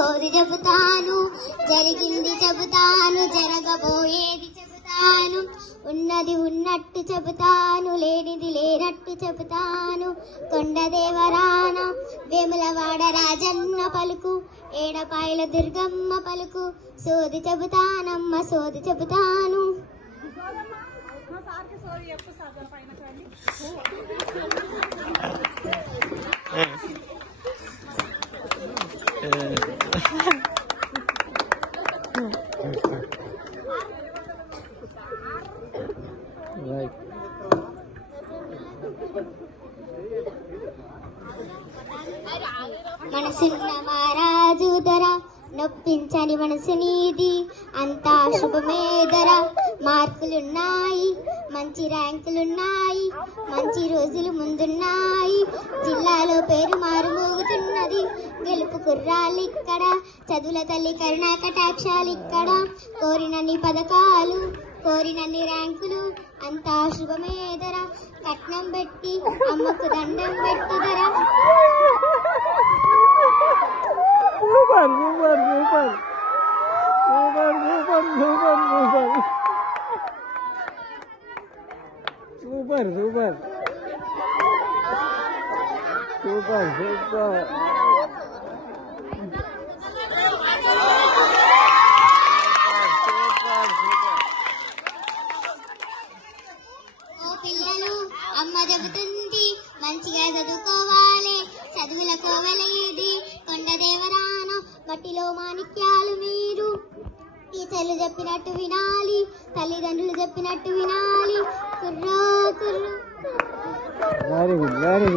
సోది చెబుతాను, జరిగింది చెబుతాను, జరగబోయేది చెబుతాను, ఉన్నది ఉన్నట్టు చెబుతాను, లేనిది లేనట్టు చెబుతాను. కొండదేవరాన వేములవాడ రాజన్న పలుకు, ఏడపాయల దుర్గమ్మ పలుకు, సోది చెబుతానమ్మ సోది చెబుతాను. మనసున్న మహారాజు ధర, నొప్పించని మనసు నీది, అంతా శుభమేధర. మార్కులున్నాయి, మంచి ర్యాంకులున్నాయి, మంచి రోజులు ముందున్నాయి. జిల్లాలో పేరు మారుమోగుతున్నది, గెలుపు కుర్రాలిక్కడ, చదువుల తల్లి కరుణా కటాక్షాలిక్కడ. కోరినన్ని పథకాలు, కోరినన్ని ర్యాంకులు, అంతా శుభమేధర. కట్నం పెట్టి అమ్మకు దండం పెట్టుదరా. Super, super, super. Super, super, super, super. Super, super. Super, super. ఓ పిల్లలు, అమ్మ చెబుతుంది మంచిగా చదువుకోవాలి, చదువుల కోవలేది కొండదేవరాన మట్టిలో మాణిక్యాలు మీరు. టీచర్లు చెప్పినట్టు వినాలి, తల్లిదండ్రులు చెప్పినట్టు వినాలి. కుర్రో కుర్రో. Very good, very good.